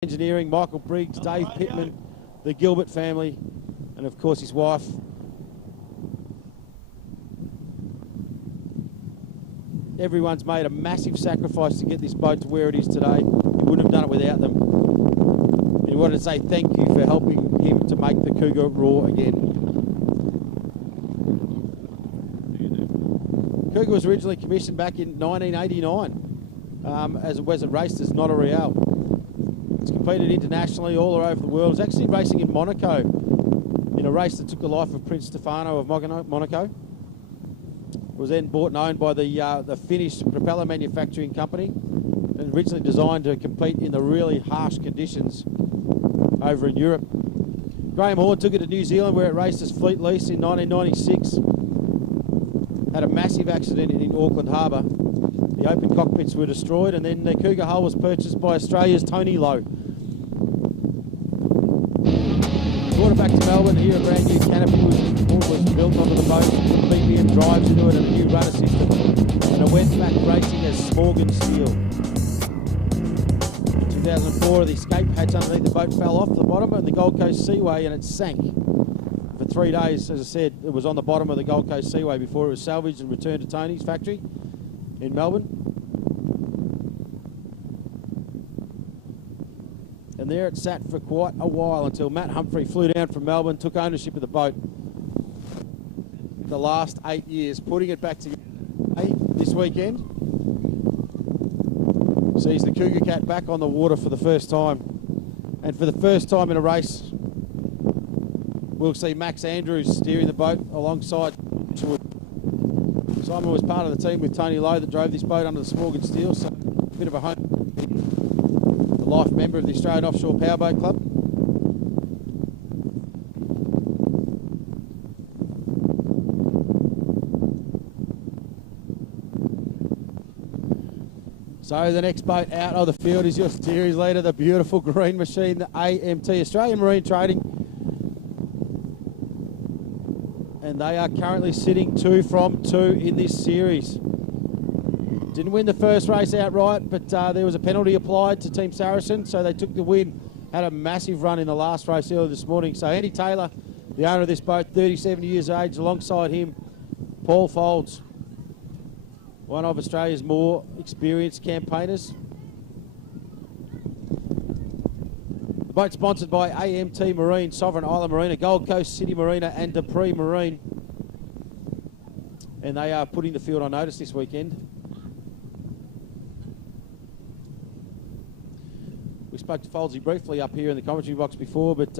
Engineering, Michael Briggs, Dave Pittman, the Gilbert family, and of course his wife. Everyone's made a massive sacrifice to get this boat to where it is today. He wouldn't have done it without them. And he wanted to say thank you for helping him to make the Cougar roar again. Cougar was originally commissioned back in 1989 as it raced as not a Real. It's competed internationally all over the world. It's actually racing in Monaco in a race that took the life of Prince Stefano of Monaco. It was then bought and owned by the Finnish propeller manufacturing company and originally designed to compete in the really harsh conditions over in Europe. Graham Horn took it to New Zealand where it raced as Fleet Lease in 1996. Had a massive accident in Auckland Harbour. The open cockpits were destroyed, and then the Cougar hull was purchased by Australia's Tony Lowe. Brought it back to Melbourne. Here a brand new canopy was built onto the boat, BBM drives into it, and a new rudder system. And it went back racing as Smorgon Steel. In 2004, the escape hatch underneath the boat fell off the bottom of the Gold Coast Seaway, and it sank. For 3 days, as I said, it was on the bottom of the Gold Coast Seaway before it was salvaged and returned to Tony's factory in Melbourne. And there it sat for quite a while until Matt Humphrey flew down from Melbourne, took ownership of the boat the last 8 years, putting it back together this weekend. Sees the Cougar Cat back on the water for the first time. And for the first time in a race, we'll see Max Andrews steering the boat alongside Simon was part of the team with Tony Lowe that drove this boat under the Smorgon Steel, so a bit of a home. The life member of the Australian Offshore Powerboat Club. So the next boat out of the field is your series leader, the beautiful green machine, the AMT, Australian Marine Trading. And they are currently sitting 2 from 2 in this series. Didn't win the first race outright, but there was a penalty applied to Team Saracen, so they took the win. Had a massive run in the last race earlier this morning. So Andy Taylor, the owner of this boat, 37 years of age, alongside him, Paul Folds, one of Australia's more experienced campaigners. The boat sponsored by AMT Marine, Sovereign Island Marina, Gold Coast City Marina and Dupree Marine. And they are putting the field on notice this weekend. We spoke to Foldsy briefly up here in the commentary box before, but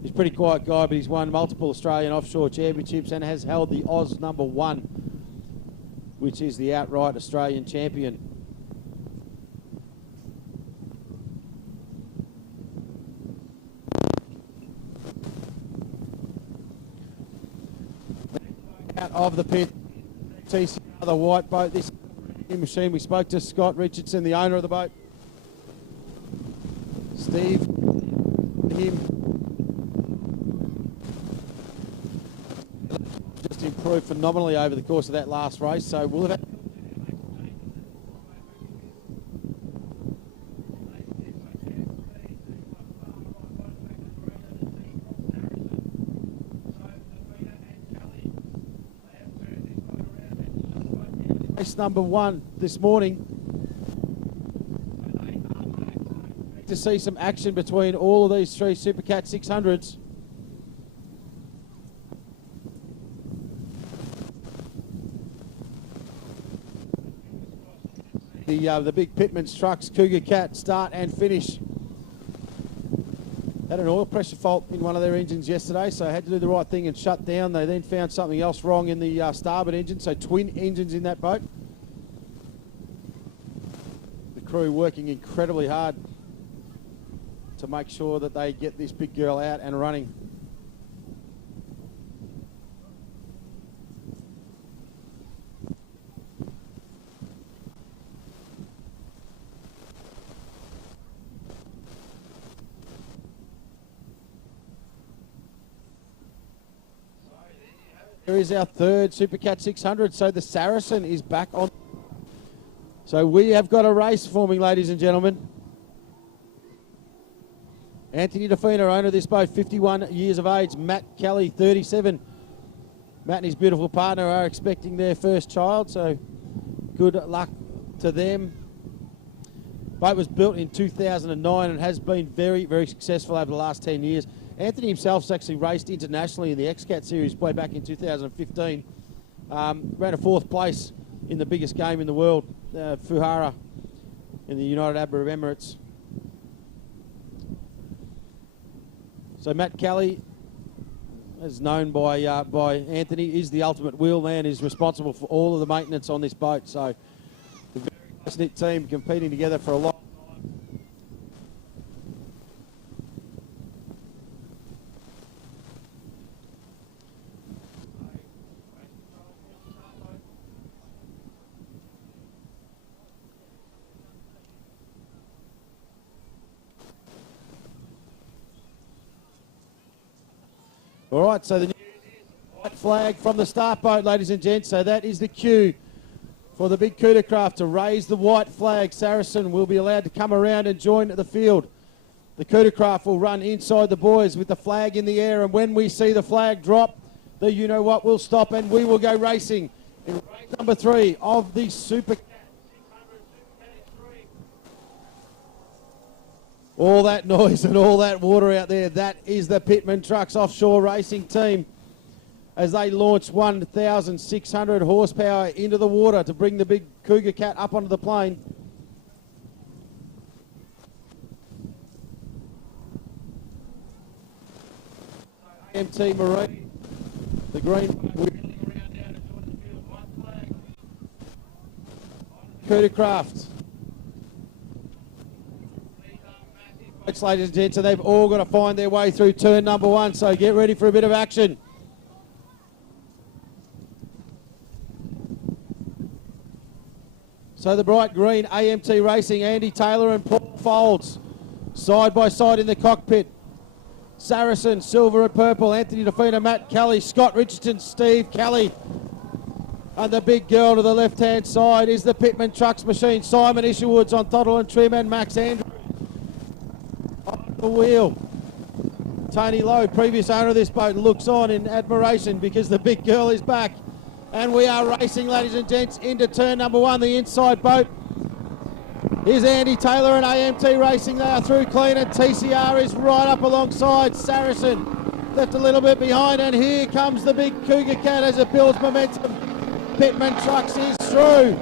he's a pretty quiet guy, but he's won multiple Australian offshore championships and has held the Oz #1, which is the outright Australian champion. Out of the pit, TC, the white boat, this machine. We spoke to Scott Richardson, the owner of the boat. Steve, him, just improved phenomenally over the course of that last race. So we'll have race #1 this morning. To see some action between all of these 3 Supercat 600s. The big Pitman's trucks, Cougar Cat, start and finish. Had an oil pressure fault in one of their engines yesterday, so had to do the right thing and shut down. They then found something else wrong in the starboard engine, so twin engines in that boat. The crew working incredibly hard to make sure that they get this big girl out and running. Here is our third Supercat 600. So the Saracen is back on. So we have got a race forming, ladies and gentlemen. Anthony DeFina, owner of this boat, 51 years of age. Matt Kelly, 37. Matt and his beautiful partner are expecting their first child, so good luck to them. Boat was built in 2009 and has been very, very successful over the last 10 years. Anthony himself's actually raced internationally in the XCAT series way back in 2015. Ran a 4th place in the biggest game in the world, Fuhara, in the United Arab Emirates. So Matt Kelly, as known by Anthony, is the ultimate wheelman, is responsible for all of the maintenance on this boat. So the very close-knit team competing together for a long time. All right, so the white flag from the start boat, ladies and gents. So that is the cue for the big Cougar craft to raise the white flag. Saracen will be allowed to come around and join the field. The Cougar craft will run inside the buoys with the flag in the air, and when we see the flag drop, the you-know-what will stop, and we will go racing in race number 3 of the Super Cat 600. All that noise and all that water out there, that is the Pitman Trucks Offshore Racing Team as they launch 1,600 horsepower into the water to bring the big Cougar Cat up onto the plane. AMT Marine, the green wheeling around down to join the field. One flag. Cougar Craft. Ladies and gents, so they've all got to find their way through turn number 1, so get ready for a bit of action. So the bright green AMT Racing, Andy Taylor and Paul Folds, side by side in the cockpit. Saracen, silver and purple, Anthony DeFina, Matt Kelly, Scott Richardson, Steve Kelly. And the big girl to the left-hand side is the Pitman Trucks machine, Simon Isherwoods on throttle and trim, and Max Andrews on the wheel. Tony Lowe, previous owner of this boat, looks on in admiration because the big girl is back. And we are racing, ladies and gents, into turn number 1, the inside boat. Here's Andy Taylor and AMT Racing. They are through clean, and TCR is right up alongside Saracen. Left a little bit behind, and here comes the big Cougar Cat as it builds momentum. Pitman Trucks is through.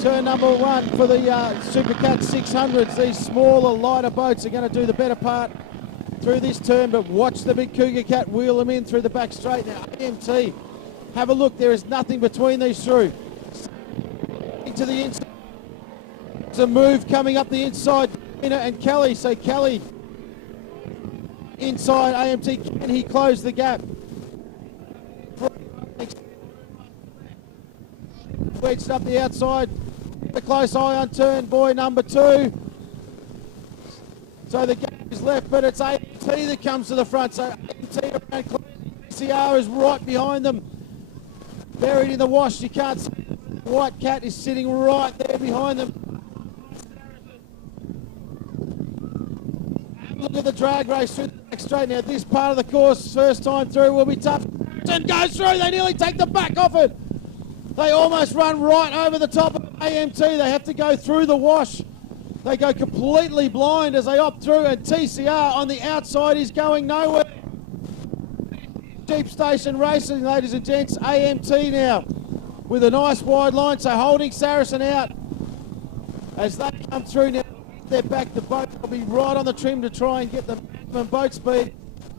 Turn number 1 for the Super Cat 600s. These smaller, lighter boats are going to do the better part through this turn, but watch the big Cougar Cat wheel them in through the back straight. Now, AMT, have a look. There is nothing between these through. To the inside. It's a move coming up the inside, and Kelly. So Kelly inside AMT. Can he close the gap? Wedged up the outside. A close eye on turn boy number 2. So the gap is left, but it's AMT that comes to the front. So AMT around closing. CR is right behind them. Buried in the wash. You can't see. The white cat is sitting right there behind them. Have a look at the drag race through the back straight. Now this part of the course, first time through, will be tough. And goes through. They nearly take the back off it. They almost run right over the top of AMT. They have to go through the wash. They go completely blind as they opt through, and TCR on the outside is going nowhere. Jeep Station Racing, ladies and gents, AMT now with a nice wide line, so holding Saracen out as they come through now. They're back, the boat will be right on the trim to try and get the maximum boat speed.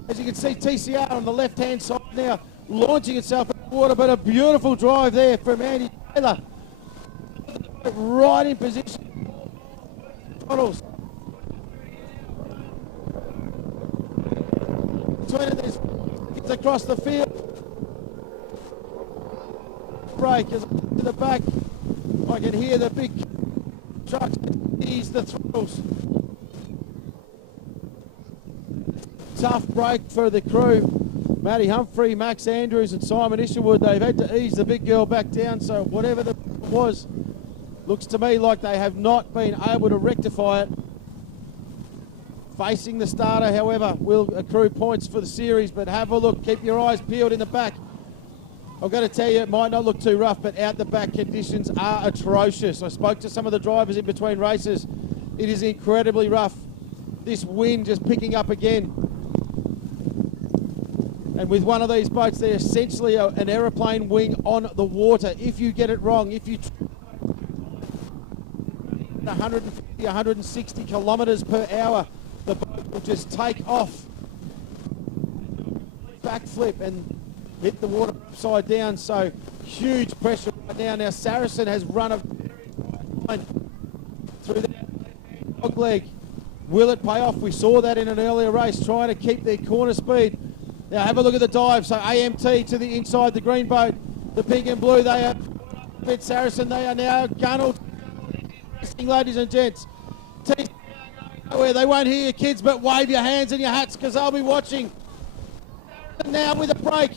As you can see, TCR on the left-hand side now, launching itself in the water, but a beautiful drive there from Andy Taylor. Right in position. Bottles. Between this, gets across the field. Brake as to the back. I can hear the big trucks ease the throttles. Tough break for the crew. Matty Humphrey, Max Andrews and Simon Isherwood, they've had to ease the big girl back down, so whatever the was, looks to me like they have not been able to rectify it. facing the starter, however, will accrue points for the series, but have a look. Keep your eyes peeled in the back. I've got to tell you, it might not look too rough, but out the back conditions are atrocious. I spoke to some of the drivers in between races. It is incredibly rough. This wind just picking up again. And with one of these boats, they're essentially an aeroplane wing on the water. If you get it wrong, if you 150, 160 kilometres per hour, the boat will just take off, backflip and hit the water upside down. So huge pressure right now. Now Saracen has run a very tight line through that dog leg. Will it pay off? We saw that in an earlier race, trying to keep their corner speed. Now have a look at the dive. So AMT to the inside, the green boat, the pink and blue, they are bit Saracen. They are now gunneled. Ladies and gents, where they won't hear you kids, but wave your hands and your hats because they'll be watching. Now with a break,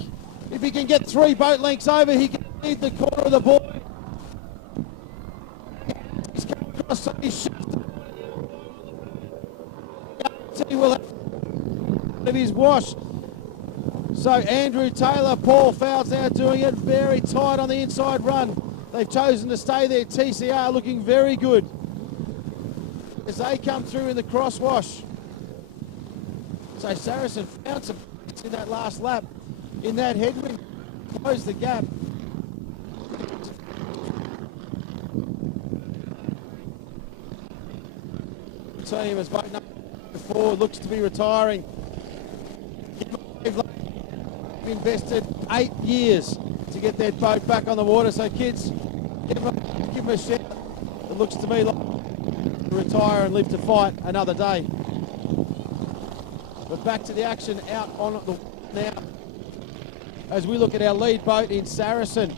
if he can get 3 boat lengths over, he can lead the corner of the board. He's come across, so he's he will have his wash. So Andrew Taylor, Paul Fowles now doing it very tight on the inside run. They've chosen to stay there. TCR looking very good as they come through in the crosswash. So Saracen found some in that last lap. In that headwind, closed the gap. Team as boat number 4 looks to be retiring. Invested 8 years to get that boat back on the water. So kids, give them a shout. It looks to me like to retire and live to fight another day. But back to the action out on the now as we look at our lead boat in Saracen.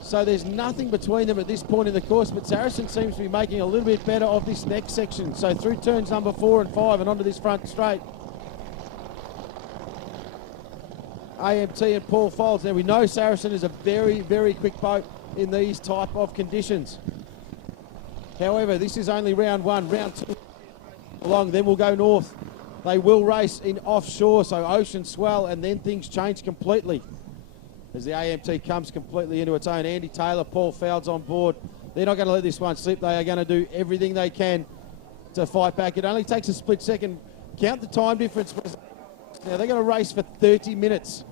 So there's nothing between them at this point in the course, but Saracen seems to be making a little bit better of this next section. So through turns number 4 and 5 and onto this front straight. AMT and Paul Folds. Now we know Saracen is a very, very quick boat in these type of conditions. However, this is only round 1. Round 2 along, then we'll go north. They will race in offshore, so ocean swell, and then things change completely as the AMT comes completely into its own. Andy Taylor, Paul Fowles on board. They're not going to let this one slip. They are going to do everything they can to fight back. It only takes a split second. Count the time difference. Now they're going to race for 30 minutes.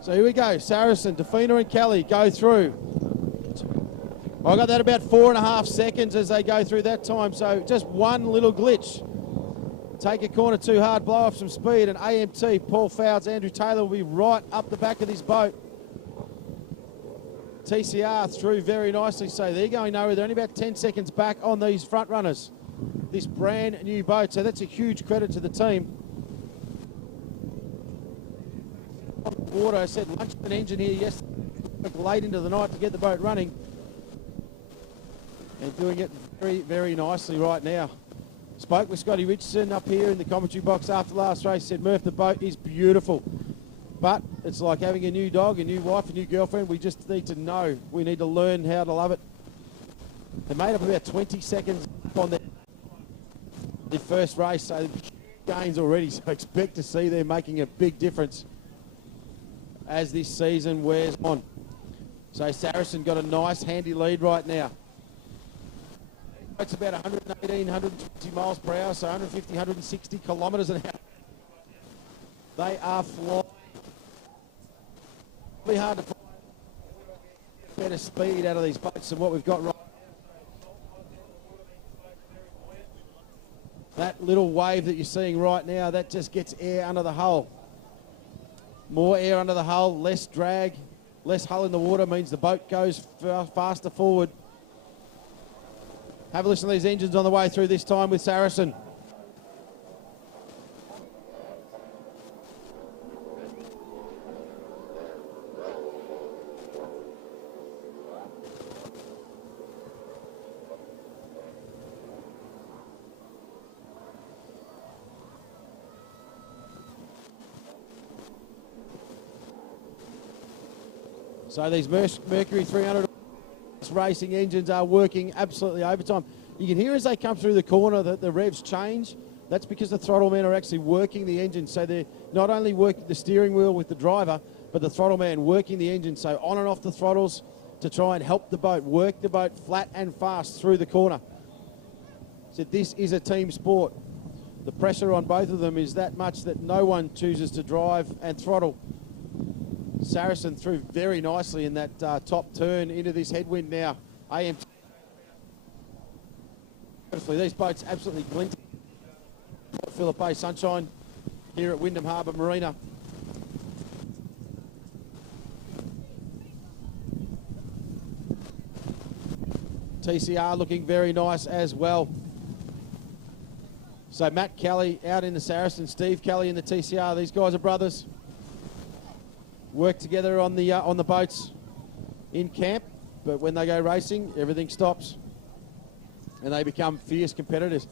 So here we go. Saracen, Defina and Kelly go through. I got that about 4.5 seconds as they go through that time. So just one little glitch. Take a corner too hard, blow off some speed, and AMT, Paul Fowles, Andrew Taylor will be right up the back of this boat. TCR through very nicely, so they're going nowhere. They're only about 10 seconds back on these front runners. This brand new boat, so that's a huge credit to the team. Water, I said lunch an engine here yesterday, late into the night to get the boat running. And doing it very, very nicely right now. Spoke with Scotty Richardson up here in the commentary box after last race, said, Murph, the boat is beautiful. But it's like having a new dog, a new wife, a new girlfriend. We just need to know. We need to learn how to love it. They made up about 20 seconds on the first race, so gains already. So expect to see them making a big difference as this season wears on. So Saracen got a nice handy lead right now. It's about 118, 120 miles per hour, so 150, 160 kilometres an hour. They are flying. It'll be hard to find better speed out of these boats than what we've got right now. That little wave that you're seeing right now, that just gets air under the hull. More air under the hull, less drag, less hull in the water means the boat goes faster forward. Have a listen to these engines on the way through this time with Saracen. So these Mercury 300 racing engines are working absolutely overtime. You can hear as they come through the corner that the revs change. That's because the throttle men are actually working the engine. So they're not only working the steering wheel with the driver, but the throttle man working the engine. So on and off the throttles to try and help the boat, work the boat flat and fast through the corner. So this is a team sport. The pressure on both of them is that much that no one chooses to drive and throttle. Saracen through very nicely in that top turn into this headwind now. AMT. These boats absolutely glinting. Phillip Bay sunshine here at Wyndham Harbour Marina. TCR looking very nice as well. So Matt Kelly out in the Saracen, Steve Kelly in the TCR. These guys are brothers. Work together on the boats in camp, but when they go racing, everything stops, and they become fierce competitors.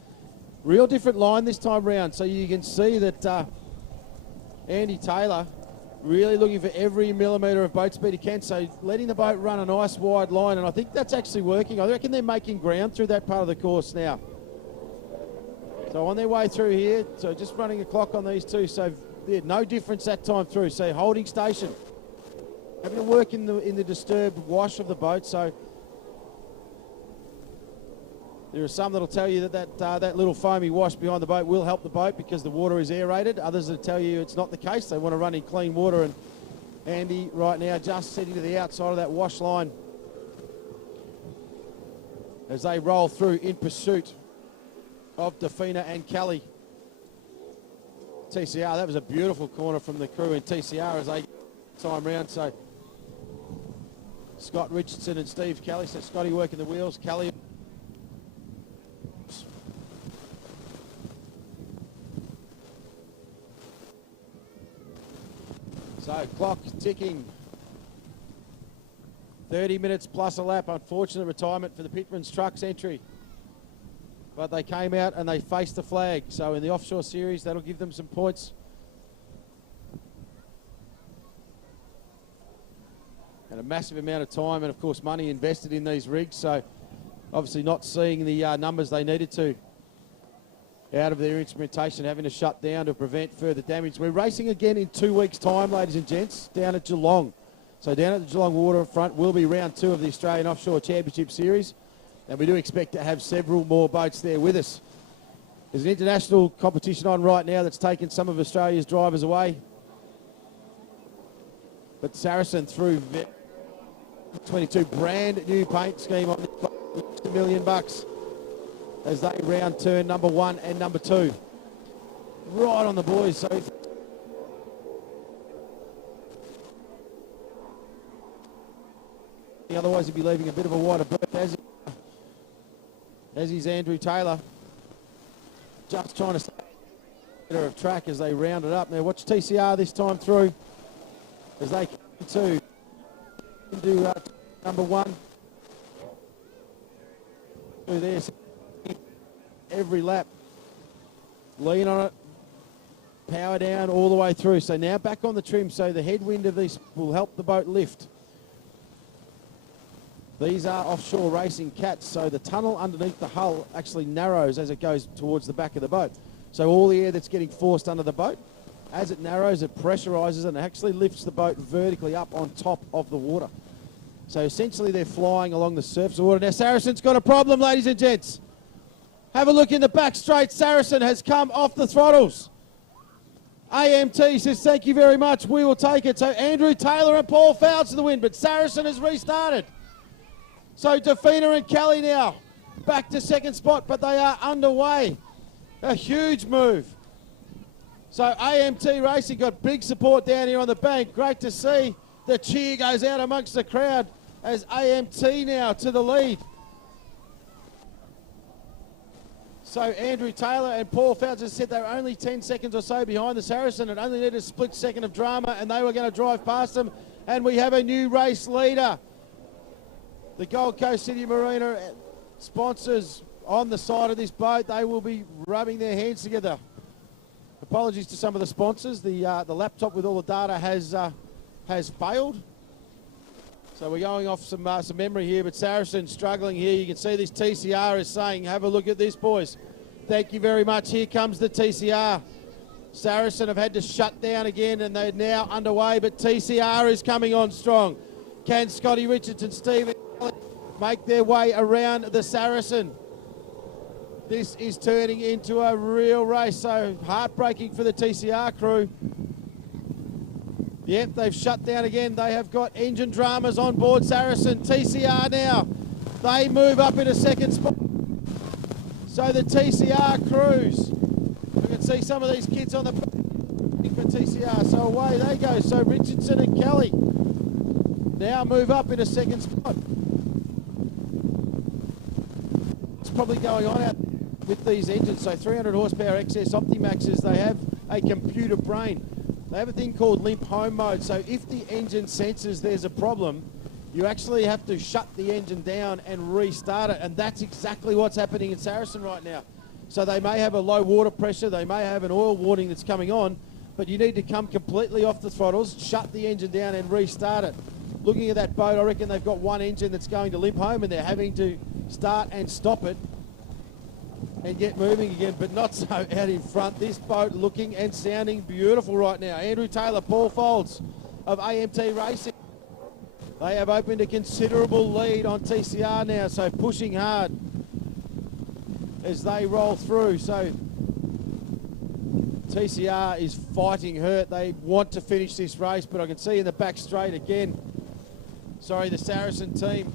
Real different line this time round, so you can see that Andy Taylor really looking for every millimetre of boat speed he can, so letting the boat run a nice wide line, and I think that's actually working. I reckon they're making ground through that part of the course now. So on their way through here, so just running a clock on these two, so yeah, no difference that time through. So holding station, having to work in the disturbed wash of the boat. So there are some that'll tell you that little foamy wash behind the boat will help the boat because the water is aerated. Others will tell you it's not the case. They want to run in clean water. And Andy right now just setting to the outside of that wash line as they roll through in pursuit of Defina and Kelly. TCR, that was a beautiful corner from the crew in TCR as they time round. So Scott Richardson and Steve Kelly. So Scotty working the wheels, Kelly. So clock ticking. 30 minutes plus a lap. Unfortunate retirement for the Pitman's Trucks entry. But they came out and they faced the flag. So in the Offshore Series, that'll give them some points. And a massive amount of time and, of course, money invested in these rigs. So obviously not seeing the numbers they needed to out of their instrumentation, having to shut down to prevent further damage. We're racing again in 2 weeks' time, ladies and gents, down at Geelong. So down at the Geelong waterfront will be round 2 of the Australian Offshore Championship Series. And we do expect to have several more boats there with us. There's an international competition on right now that's taken some of Australia's drivers away. But Saracen through 22 brand new paint scheme on this boat, $1 million as they round turn number 1 and number 2. Right on the boys. So otherwise he'd be leaving a bit of a wider berth as is Andrew Taylor. Just trying to stay better of track as they round it up. Now watch TCR this time through as they come into number 1. Through there, every lap. Lean on it, power down all the way through. So now back on the trim, so the headwind of this will help the boat lift. These are offshore racing cats, so the tunnel underneath the hull actually narrows as it goes towards the back of the boat. So all the air that's getting forced under the boat, as it narrows, it pressurizes and it actually lifts the boat vertically up on top of the water. So essentially they're flying along the surface of water. Now Saracen's got a problem, ladies and gents. Have a look in the back straight. Saracen has come off the throttles. AMT says thank you very much. We will take it. So Andrew Taylor and Paul Fouts to the win, but Saracen has restarted. So Defina and Kelly now back to second spot, but they are underway. A huge move. So AMT Racing got big support down here on the bank. Great to see. The cheer goes out amongst the crowd as AMT now to the lead. So Andrew Taylor and Paul Fouts has said they were only 10 seconds or so behind the Saracen and only needed a split second of drama, and they were going to drive past them. And we have a new race leader. The Gold Coast City Marina sponsors on the side of this boat. They will be rubbing their hands together. Apologies to some of the sponsors. The laptop with all the data has failed. So we're going off some memory here, but Saracen struggling here. You can see this TCR is saying, have a look at this, boys. Thank you very much. Here comes the TCR. Saracen have had to shut down again, and they're now underway, but TCR is coming on strong. Can Scotty Richardson, Stephen make their way around the Saracen? This is turning into a real race, so heartbreaking for the TCR crew. Yep, they've shut down again. They have got engine dramas on board Saracen. TCR now, they move up in a second spot. So the TCR crews, we can see some of these kids on the for TCR. So away they go. So Richardson and Kelly now move up in a second spot. It's probably going on out with these engines. So 300 horsepower XS Optimaxes, they have a computer brain. They have a thing called limp home mode. So if the engine senses there's a problem, you actually have to shut the engine down and restart it. And that's exactly what's happening in Saracen right now. So they may have a low water pressure, they may have an oil warning that's coming on, but you need to come completely off the throttles, shut the engine down and restart it. Looking at that boat, I reckon they've got one engine that's going to limp home and they're having to start and stop it and get moving again, but not so out in front. This boat looking and sounding beautiful right now. Andrew Taylor, Paul Folds of AMT Racing. They have opened a considerable lead on TCR now, so pushing hard as they roll through. So TCR is fighting hurt. They want to finish this race, but I can see in the back straight again, the Saracen team.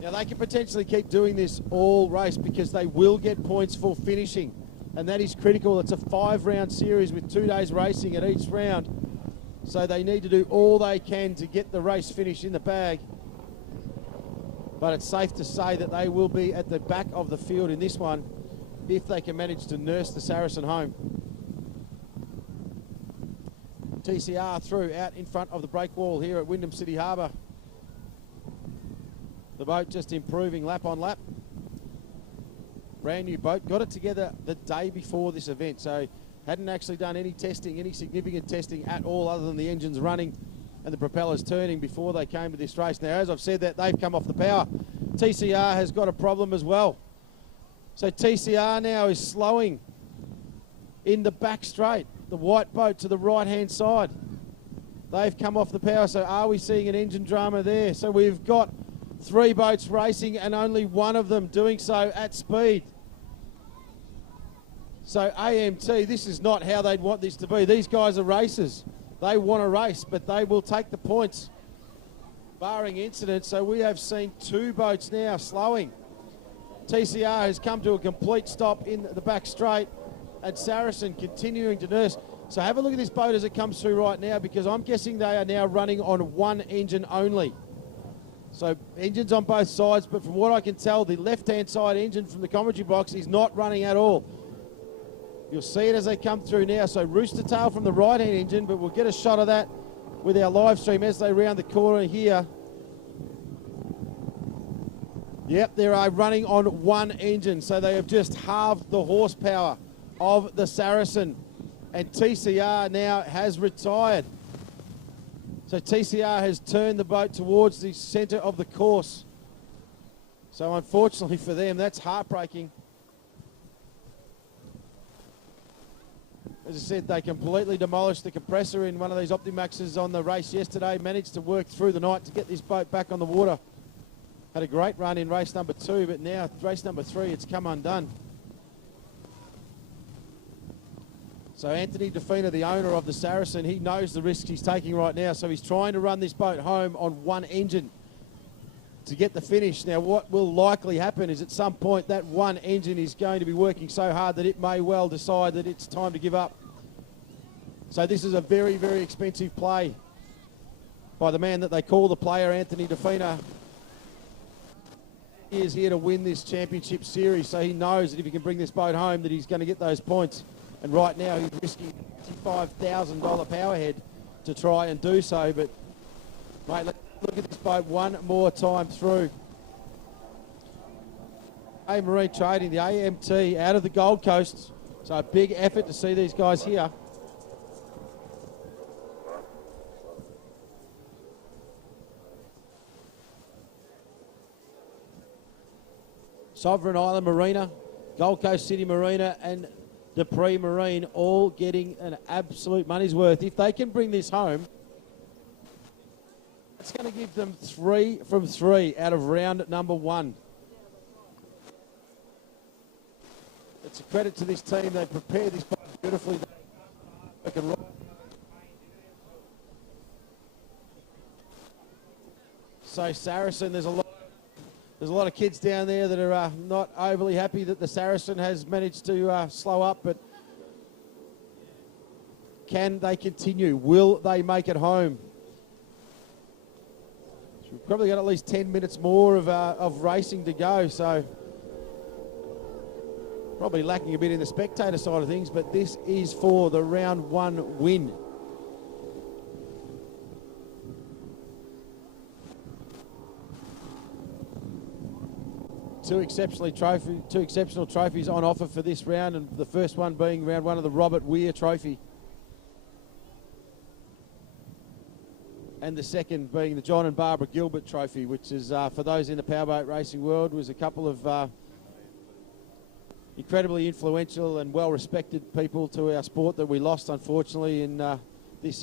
Now they can potentially keep doing this all race because they will get points for finishing, and that is critical. It's a 5-round series with 2 days racing at each round, so they need to do all they can to get the race finish in the bag. But it's safe to say that they will be at the back of the field in this one if they can manage to nurse the Saracen home. TCR through out in front of the break wall here at Wyndham City Harbour. The boat just improving lap on lap. Brand new boat. Got it together the day before this event, so hadn't actually done any testing, any significant testing at all other than the engines running and the propellers turning before they came to this race. Now, as I've said that, they've come off the power. TCR has got a problem as well. So TCR now is slowing in the back straight. The white boat to the right-hand side. They've come off the power, so are we seeing an engine drama there? So we've got 3 boats racing and only one of them doing so at speed. So AMT, this is not how they'd want this to be. These guys are racers. They want to race, but they will take the points, barring incidents. So we have seen 2 boats now slowing. TCR has come to a complete stop in the back straight, and Saracen continuing to nurse. So have a look at this boat as it comes through right now, because I'm guessing they are now running on one engine only. So engines on both sides, but from what I can tell, the left-hand side engine from the commentary box is not running at all. You'll see it as they come through now. So rooster tail from the right-hand engine, but we'll get a shot of that with our live stream as they round the corner here. Yep, they are running on one engine, so they have just halved the horsepower of the Saracen, and TCR now has retired. So TCR has turned the boat towards the centre of the course. So unfortunately for them, that's heartbreaking. As I said, they completely demolished the compressor in one of these Optimaxes on the race yesterday, managed to work through the night to get this boat back on the water. Had a great run in race number 2, but now race number 3, it's come undone. So Anthony Defina, the owner of the Saracen, he knows the risks he's taking right now, so he's trying to run this boat home on one engine to get the finish. Now, what will likely happen is at some point that one engine is going to be working so hard that it may well decide that it's time to give up. So this is a very, very expensive play by the man that they call the player, Anthony Defina. He is here to win this championship series, so he knows that if he can bring this boat home that he's going to get those points. And right now he's risking $55,000 powerhead to try and do so. But, mate, let's look at this boat one more time through. A Marine Trading, the AMT, out of the Gold Coast. So a big effort to see these guys here. Sovereign Island Marina, Gold Coast City Marina and Dupree Marine all getting an absolute money's worth. If they can bring this home, it's going to give them 3 from 3 out of round number 1. It's a credit to this team. They prepared this boat beautifully. So Saracen, there's a lot of kids down there that are not overly happy that the Saracen has managed to slow up, but can they continue? Will they make it home? We've probably got at least 10 minutes more of racing to go, so probably lacking a bit in the spectator side of things, but this is for the round 1 win. Two exceptional trophies on offer for this round, and the first one being round 1 of the Robert Weir Trophy. And the second being the John and Barbara Gilbert Trophy, which is, for those in the powerboat racing world, was a couple of incredibly influential and well-respected people to our sport that we lost, unfortunately, in last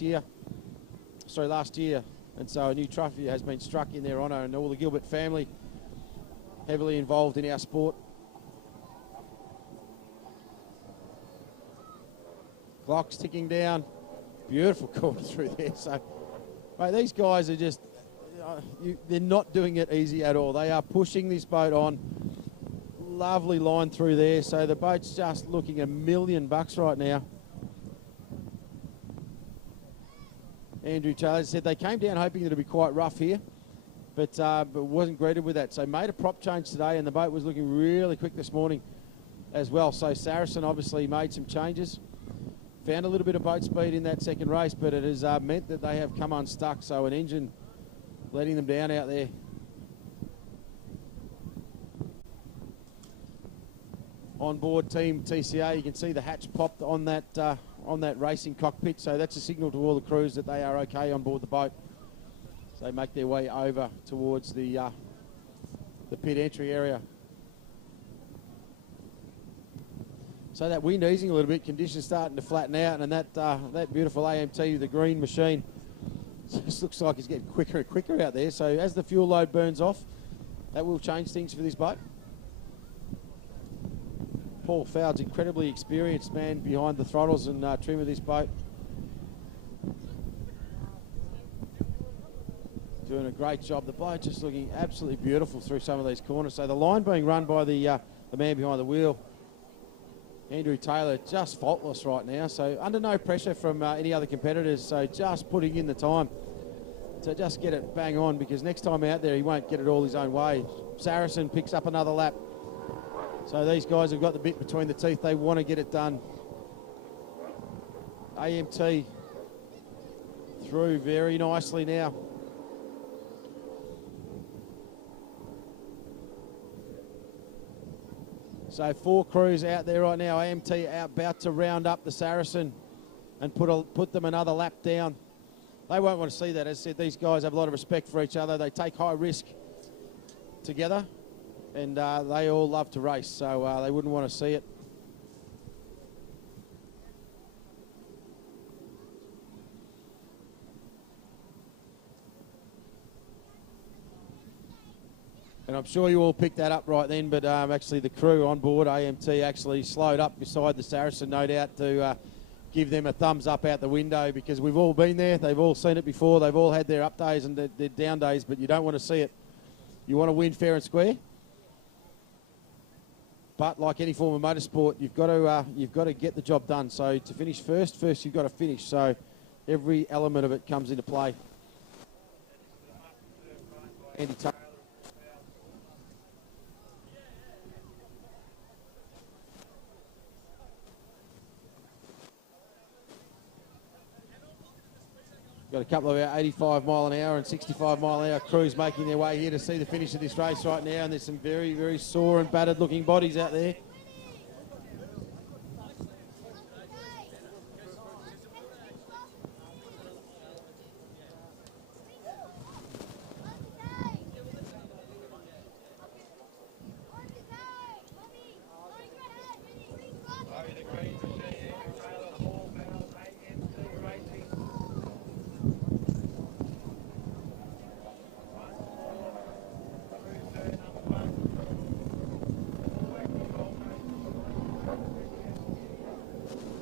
year. And so a new trophy has been struck in their honour, and all the Gilbert family heavily involved in our sport. Clock's ticking down. Beautiful corner through there. So, mate, these guys are just, they're not doing it easy at all. They are pushing this boat on. Lovely line through there. So the boat's just looking $1 million right now. Andrew Taylor said they came down hoping that it'd be quite rough here, but wasn't greeted with that. So made a prop change today, and the boat was looking really quick this morning as well. So Saracen obviously made some changes. Found a little bit of boat speed in that second race, but it has meant that they have come unstuck. So an engine letting them down out there. On board Team TCA, you can see the hatch popped on that racing cockpit. So that's a signal to all the crews that they are okay on board the boat. So they make their way over towards the pit entry area. So that wind easing a little bit, conditions starting to flatten out, and that beautiful AMT, the green machine, just looks like it's getting quicker and quicker out there. So as the fuel load burns off, that will change things for this boat. Paul Fowd's incredibly experienced man behind the throttles and trim of this boat. Doing a great job. The boat just looking absolutely beautiful through some of these corners. So the line being run by the man behind the wheel, Andrew Taylor, just faultless right now. So under no pressure from any other competitors. So just putting in the time to just get it bang on, because next time out there he won't get it all his own way. Saracen picks up another lap. So these guys have got the bit between the teeth. They want to get it done. AMT through very nicely now. So 4 crews out there right now. AMT about to round up the Saracen and put them another lap down. They won't want to see that. As I said, these guys have a lot of respect for each other. They take high risk together, and they all love to race, so they wouldn't want to see it. And I'm sure you all picked that up right then, but actually the crew on board, AMT, actually slowed up beside the Saracen, no doubt, to give them a thumbs up out the window, because we've all been there. They've all seen it before. They've all had their up days and their down days, but you don't want to see it. You want to win fair and square. But like any form of motorsport, you've got to get the job done. So to finish first you've got to finish. So every element of it comes into play. Andy Taylor. Got a couple of 85 mile an hour and 65 mile an hour crews making their way here to see the finish of this race right now, and there's some very, very sore and battered looking bodies out there.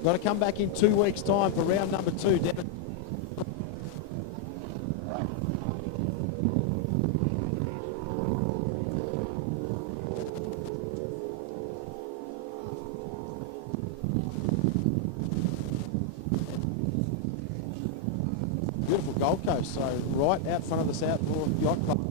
Got to come back in 2 weeks' time for round number 2, Devon. Beautiful Gold Coast, so right out front of the Southport Yacht Club.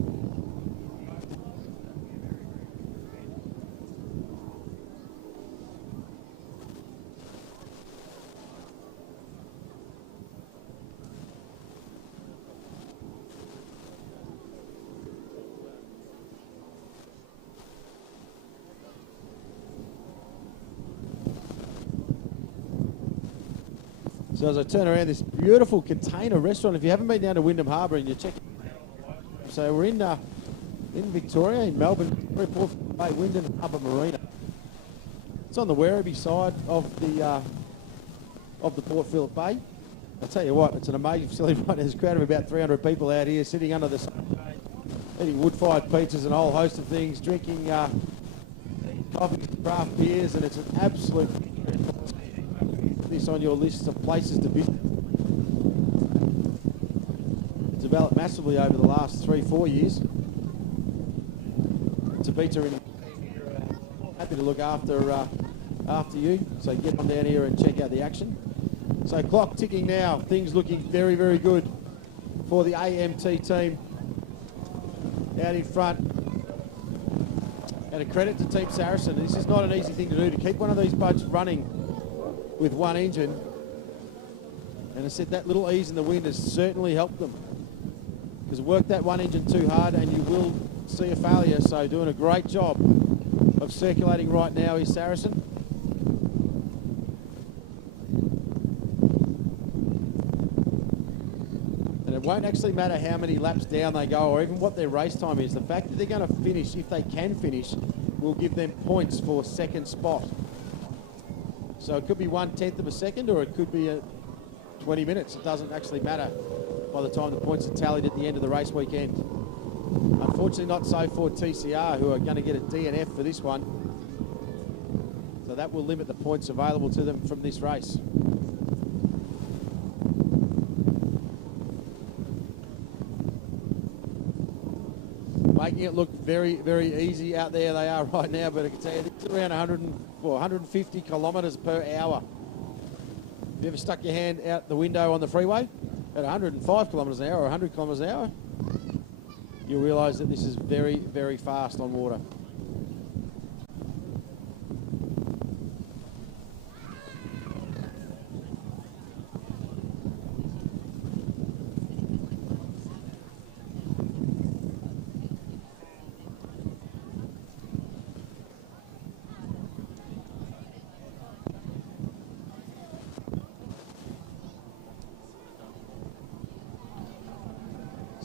So as I turn around, this beautiful container restaurant, if you haven't been down to Wyndham Harbour and you check, so we're in Victoria, in Melbourne, Port Bay, Wyndham Harbour Marina. It's on the Werribee side of the Port Phillip Bay. I'll tell you what, it's an amazing facility right now. There's a crowd of about 300 people out here sitting under the sun, eating wood-fired pizzas and a whole host of things, drinking coffee, craft beers, and it's an absolute... this on your list of places to visit. It's developed massively over the last 3-4 years. It's a beach in happy to look after you, so get on down here and check out the action. So clock ticking now, things looking very, very good for the AMT team out in front. And a credit to Team Saracen, this is not an easy thing to do, to keep one of these boats running with one engine. And I said that little ease in the wind has certainly helped them, because work that one engine too hard and you will see a failure. So doing a great job of circulating right now is Saracen. And it won't actually matter how many laps down they go or even what their race time is. The fact that they're going to finish, if they can finish, will give them points for second spot. So it could be 1/10 of a second, or it could be 20 minutes. It doesn't actually matter by the time the points are tallied at the end of the race weekend. Unfortunately not so for TCR, who are going to get a DNF for this one. So that will limit the points available to them from this race. Making it look very, very easy out there they are right now, but I can tell you it's around 150 kilometres per hour. Have you ever stuck your hand out the window on the freeway at 105 kilometres an hour or 100 kilometres an hour? You'll realise that this is very, very fast on water.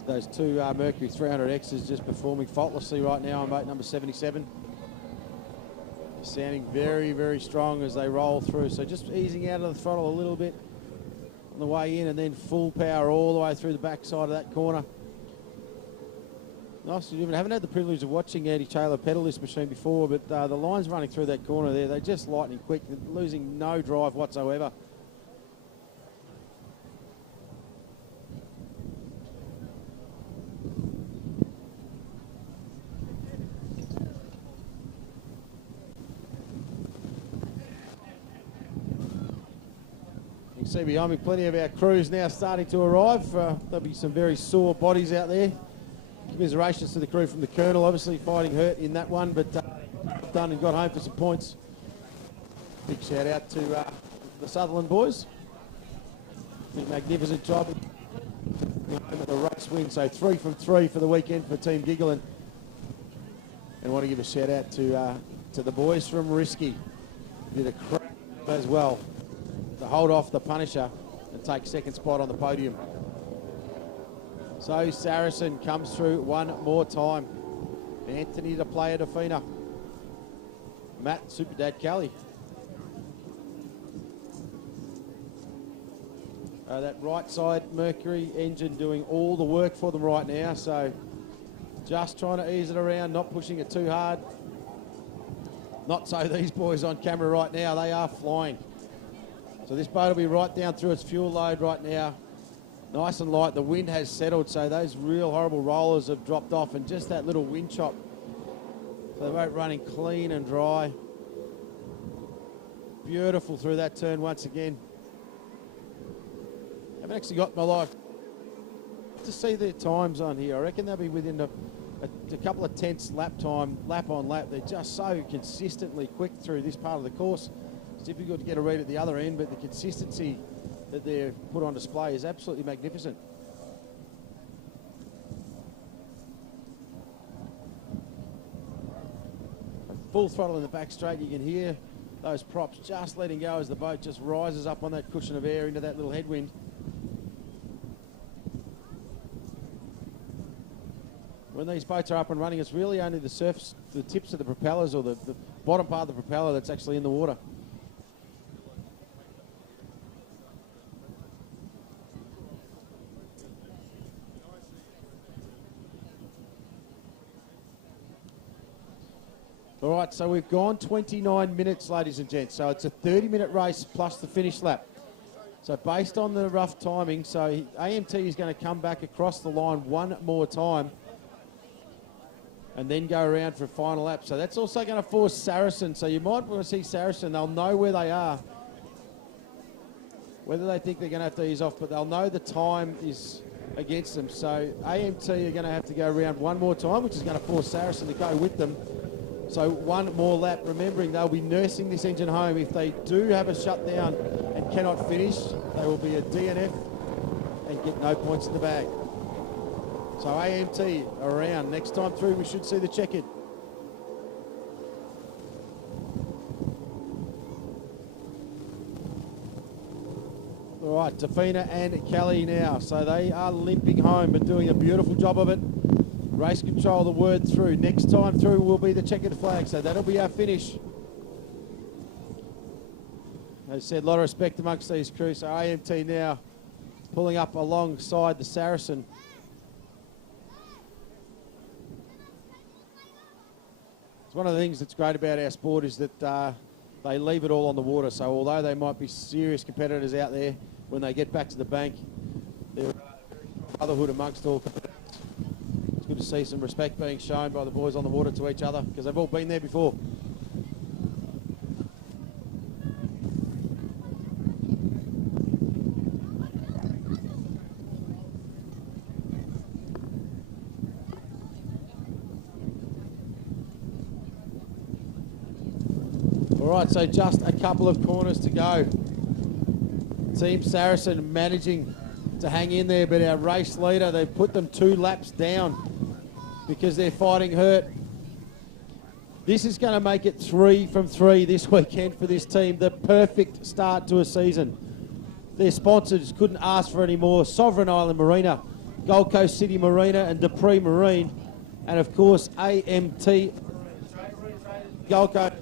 Those two Mercury 300Xs just performing faultlessly right now on boat number 77. Sounding very, very strong as they roll through. So just easing out of the throttle a little bit on the way in, and then full power all the way through the back side of that corner. Nice. I haven't had the privilege of watching Andy Taylor pedal this machine before, but the lines running through that corner there, they're just lightning quick, losing no drive whatsoever. See behind me, plenty of our crews now starting to arrive. There'll be some very sore bodies out there. Commiserations to the crew from the Colonel, obviously fighting hurt in that one, but done and got home for some points. Big shout out to the Sutherland boys. Magnificent job. The race win, so 3 from 3 for the weekend for Team Giggling. And want to give a shout out to the boys from Risky. Did a crack as well to hold off the Punisher and take second spot on the podium. So Saracen comes through one more time. Anthony the Player Defina. Matt Superdad Kelly. That right side Mercury engine doing all the work for them right now, so just trying to ease it around, not pushing it too hard. Not so these boys on camera right now, they are flying. So this boat will be right down through its fuel load right now. Nice and light. The wind has settled, so those real horrible rollers have dropped off, and just that little wind chop. So the boat running clean and dry. Beautiful through that turn once again. I haven't actually got my life to see their times on here. I reckon they'll be within a couple of tenths lap on lap. They're just so consistently quick through this part of the course. It's difficult to get a read at the other end, but the consistency that they're put on display is absolutely magnificent. Full throttle in the back straight. You can hear those props just letting go as the boat just rises up on that cushion of air into that little headwind. When these boats are up and running, it's really only the surface, the tips of the propellers or the bottom part of the propeller that's actually in the water. All right, so we've gone 29 minutes, ladies and gents. So it's a 30-minute race plus the finish lap. So based on the rough timing, so AMT is going to come back across the line one more time and then go around for a final lap. So that's also going to force Saracen. So you might want to see Saracen. They'll know where they are. Whether they think they're going to have to ease off, but they'll know the time is against them. So AMT are going to have to go around one more time, which is going to force Saracen to go with them. So one more lap, remembering they'll be nursing this engine home. If they do have a shutdown and cannot finish, they will be a DNF and get no points in the bag. So AMT around. Next time through, we should see the check-in. All right, Tafina and Kelly now. So they are limping home, but doing a beautiful job of it. Race control, the word through. Next time through will be the checkered flag, so that'll be our finish. As I said, a lot of respect amongst these crews. So AMT now pulling up alongside the Saracen. It's one of the things that's great about our sport is that they leave it all on the water. So although they might be serious competitors out there, when they get back to the bank, they're brotherhood amongst all competitors. Good to see some respect being shown by the boys on the water to each other, because they've all been there before. All right, so just a couple of corners to go. Team Saracen managing to hang in there, but our race leader, they've put them 2 laps down because they're fighting hurt. This is going to make it 3 from 3 this weekend for this team. The perfect start to a season. Their sponsors couldn't ask for any more. Sovereign Island Marina, Gold Coast City Marina and Dupree Marine, and of course AMT Gold Coast.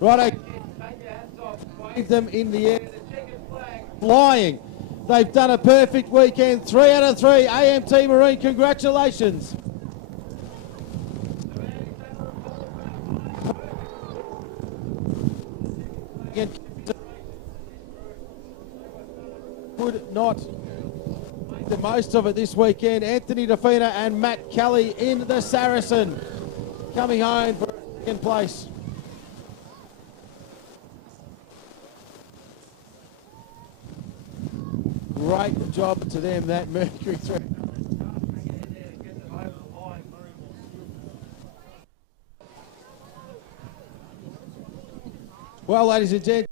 Righto, wave them in the air. The checkered flag flying. They've done a perfect weekend. 3 out of 3. AMT Marine, congratulations. Could not make the most of it this weekend. Anthony Defina and Matt Kelly in the Saracen, coming home for second place. Great job to them, that Mercury 3. Well, ladies and gents,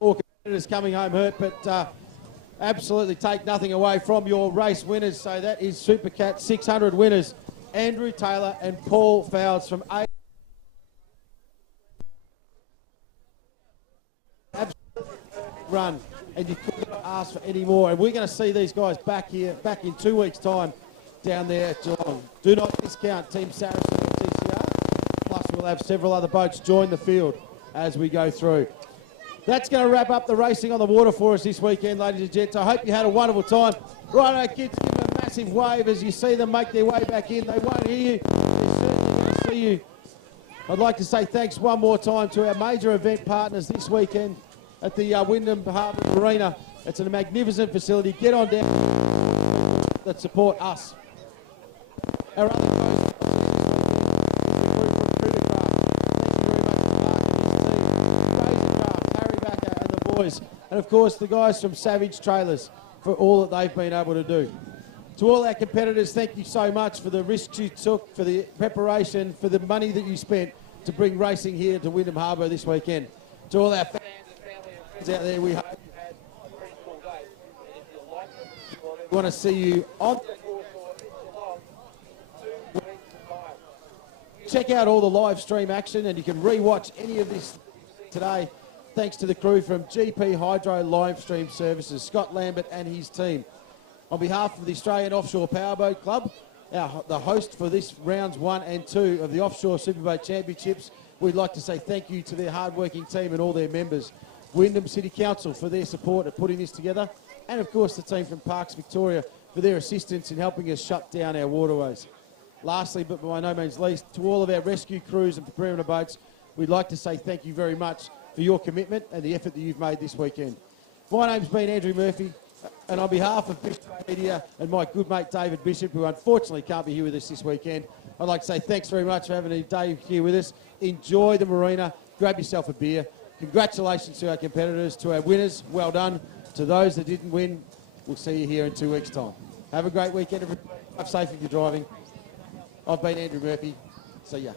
all competitors coming home hurt, but absolutely take nothing away from your race winners. So that is Supercat 600 winners, Andrew Taylor and Paul Fowles from A. Run, and you couldn't ask for any more. And we're going to see these guys back here, back in 2 weeks' time, down there at Geelong. Do not discount Team Saracen and TCR. Plus, we'll have several other boats join the field as we go through. That's going to wrap up the racing on the water for us this weekend, ladies and gents. I hope you had a wonderful time. Righto, kids, give them a massive wave as you see them make their way back in. They won't hear you. They're certainly going to see you I'd like to say thanks one more time to our major event partners this weekend at the Wyndham Harbour Arena. It's a magnificent facility. Get on down that support us. Our other co-sponsors this weekend is the crew from Cougar. Thank you very much for partnering with his team. Fraser Craft, Harry Backer and the boys. And of course the guys from Savage Trailers for all that they've been able to do. To all our competitors, thank you so much for the risks you took, for the preparation, for the money that you spent to bring racing here to Wyndham Harbour this weekend. To all our fans and family and friends out there, we hope you had a pretty cool day. And if you like it, we want to see you on the course or along 2 weeks time. Check out all the live stream action and you can re-watch any of this today thanks to the crew from GP Hydro Live Stream Services, Scott Lambert and his team. On behalf of the Australian Offshore Powerboat Club, the host for this rounds 1 and 2 of the Offshore Superboat Championships, we'd like to say thank you to their hard-working team and all their members. Wyndham City Council for their support at putting this together, and of course the team from Parks Victoria for their assistance in helping us shut down our waterways. Lastly, but by no means least, to all of our rescue crews and perimeter boats, we'd like to say thank you very much for your commitment and the effort that you've made this weekend. My name's been Andrew Murphy. And on behalf of Bishop Media and my good mate David Bishop, who unfortunately can't be here with us this weekend, I'd like to say thanks very much for having a day here with us. Enjoy the marina, grab yourself a beer. Congratulations to our competitors, to our winners, well done. To those that didn't win, we'll see you here in 2 weeks' time. Have a great weekend, everybody. Drive safe if you're driving. I've been Andrew Murphy. See ya.